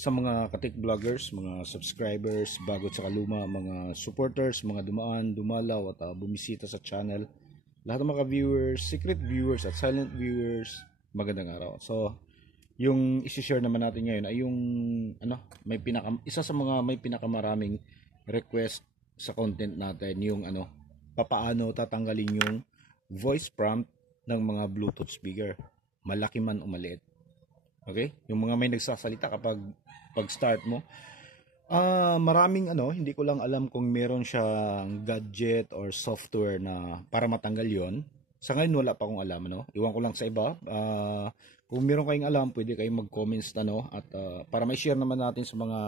sa mga katik vloggers, mga subscribers, bago at saka luma, mga supporters, mga dumaan, dumalaw at bumisita sa channel. Lahat ng mga viewers, secret viewers at silent viewers, magandang araw. So, yung isi-share naman natin ngayon ay yung isa sa mga may pinakamaraming request sa content natin, yung papaano tatanggalin yung voice prompt ng mga Bluetooth speaker, malaki man o maliit. Okay? Yung mga may nagsasalita kapag pag-start mo. Maraming hindi ko lang alam kung meron siyang gadget or software na para matanggal yon. Sa ngayon wala pa akong alam, Iwan ko lang sa iba. Kung meron kayong alam, pwede kayong mag-comments at para may-share naman natin sa mga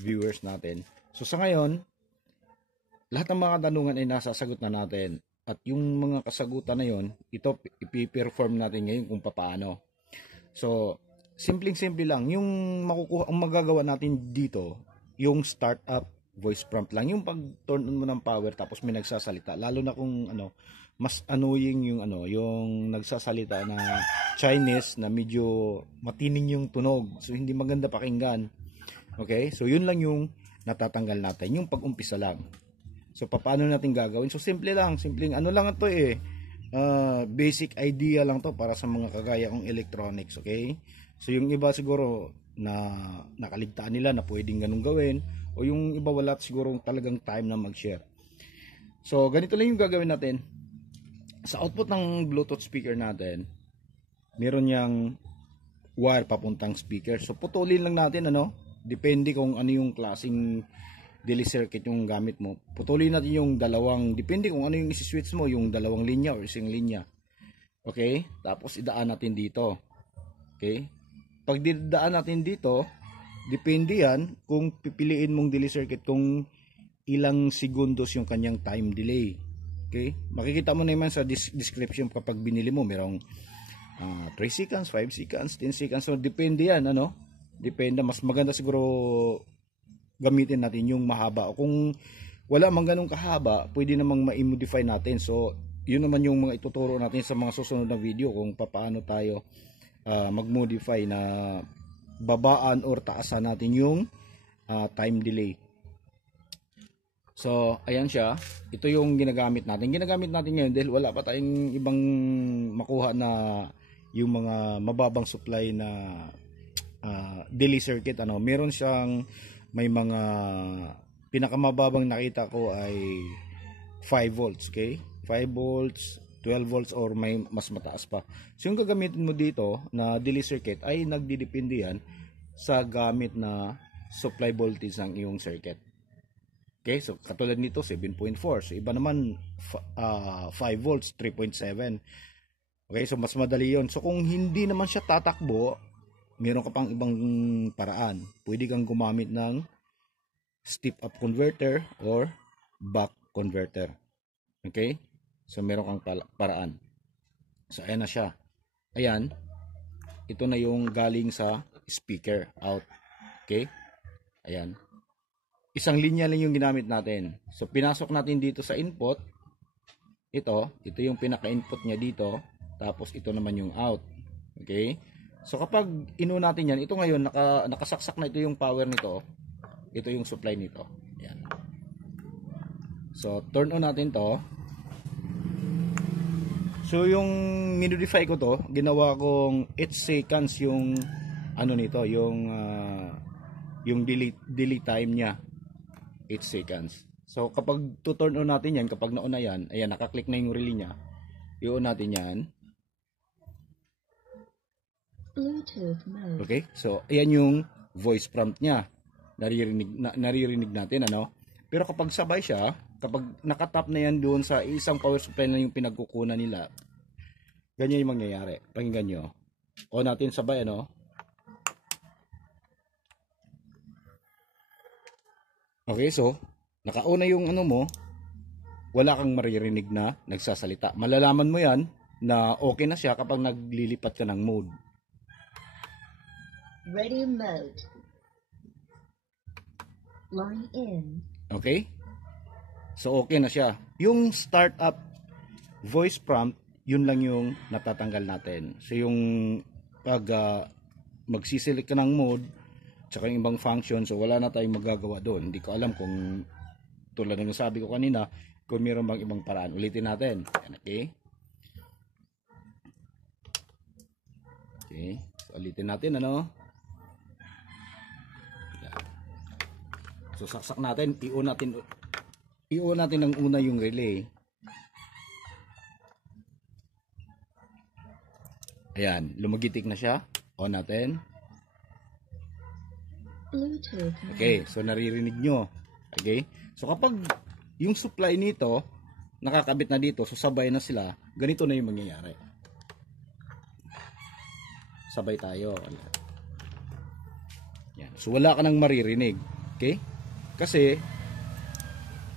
viewers natin. So sa ngayon, lahat ng mga tanungan ay nasasagot na natin. At yung mga kasagutan na yon, ito ipi-perform natin ngayon kung paano. So, simpleng-simple lang. Yung ang magagawa natin dito, yung startup voice prompt lang. Yung pag-turn on mo ng power tapos may nagsasalita. Lalo na kung mas annoying yung yung nagsasalita na Chinese na medyo matining yung tunog. So, hindi maganda pakinggan. Okay? So, yun lang yung natatanggal natin. Yung pag-umpisa lang. So, paano natin gagawin? So, simple lang. Simpleng lang ito basic idea lang to para sa mga kagaya kong electronics, okay? So yung iba siguro na nakaligtaan nila na pwedeng ganun gawin, o yung iba wala siguro talagang time na mag-share. So ganito lang yung gagawin natin. Sa output ng Bluetooth speaker natin, meron yang wire papuntang speaker. So putulin lang natin depende kung ano yung klaseng daily circuit yung gamit mo. Putulin natin yung dalawang, depende kung ano yung isi-switch mo, yung dalawang linya o isang linya. Okay? Tapos idaan natin dito. Okay? Pag didaan natin dito, depende yan kung pipiliin mong daily circuit kung ilang segundos yung kanyang time delay. Okay? Makikita mo naman sa description kapag binili mo, merong 3 seconds, 5 seconds, 10 seconds. So depende yan, Depende. Mas maganda siguro gamitin natin yung mahaba. O kung wala mang ganun kahaba, pwede namang ma-modify natin. So, yun naman yung mga ituturo natin sa mga susunod na video kung paano tayo mag-modify na babaan or taasan natin yung time delay. So, ayan siya. Ito yung ginagamit natin. Ginagamit natin ngayon dahil wala pa tayong ibang makuha na yung mga mababang supply na daily circuit. Meron siyang may mga pinakamababang nakita ko ay 5 volts, okay? 5 volts, 12 volts or may mas mataas pa. So yung gagamitin mo dito na daily circuit ay nagdidepende yan sa gamit na supply voltage ng iyong circuit. Okay, so katulad nito 7.4. So iba naman 5 volts, 3.7. Okay, so mas madali yon. So kung hindi naman siya tatakbo, meron ka pang ibang paraan. Pwede kang gumamit ng step up converter or buck converter. Okay? So meron kang paraan. So ayan na siya. Ayan. Ito na yung galing sa speaker out. Okay? Ayan. Isang linya lang yung ginamit natin. So pinasok natin dito sa input. Ito yung pinaka-input niya dito. Tapos ito naman yung out. Okay? So kapag ino natin yan, ito ngayon nakasaksak na ito yung power nito. Ito yung supply nito. Yan. So turn on natin to. So yung minodify ko to, ginawa kong 8 seconds yung nito, yung delay time niya. 8 seconds. So kapag to turn on natin yan, kapag nauna yan, ayan, nakaklik na yung relay niya. I-on natin yan. Bluetooth mode. Okay? So, ayan yung voice prompt niya. Naririnig natin, Pero kapag sabay siya, kapag nakatap na yan doon sa isang power supply na yung pinagkukunan nila, ganyan yung mangyayari. Pakinggan nyo. On natin sabay, Okay, so, nakauna yung mo, wala kang maririnig na nagsasalita. Malalaman mo yan na okay na siya kapag naglilipat ka ng mode. Ready mode. Line in. Okay? So okay na siya. Yung startup voice prompt, yun lang yung natatanggal natin. So yung pag magsiselect ka ng mode, tsaka yung ibang function, so wala na tayong magagawa doon. Hindi ko alam kung tulad ng sabi ko kanina, kung mayroon bang ibang paraan. Ulitin natin. Okay? Okay. So, ulitin natin, ano? Yan. So, saksak natin. I-on natin ng una yung relay. Ayan. Lumagitik na siya. On natin. Bluetooth mode. Okay. So, naririnig nyo. Okay? So, kapag yung supply nito nakakabit na dito, so sabay na sila, ganito na yung mangyayari. Sabay tayo. Yan. So, wala ka nang maririnig. Okay? Kasi,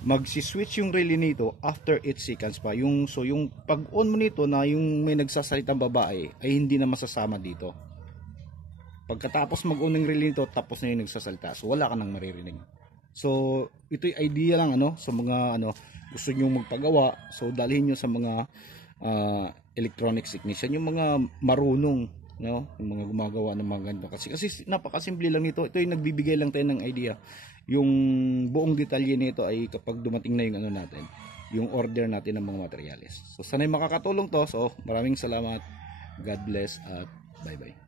magsi-switch yung relay nito after 8 seconds pa. So, yung pag-on mo nito na yung may nagsasalitang babae, ay hindi na masasama dito. Pagkatapos mag-on ng relay nito, tapos na yung nagsasalita. So, wala ka nang maririnig. So, ito'y idea lang, ano, sa mga, gusto nyo magpagawa. So, dalhin nyo sa mga electronics technician, yung mga marunong, no, yung mga gumagawa ng mga ganito. Kasi napakasimple lang nito. Ito yung nagbibigay lang tayo ng idea. Yung buong detalye nito ay kapag dumating na yung ano natin, yung order natin ng mga materyales. So, sana'y makakatulong to. So, maraming salamat. God bless at bye-bye.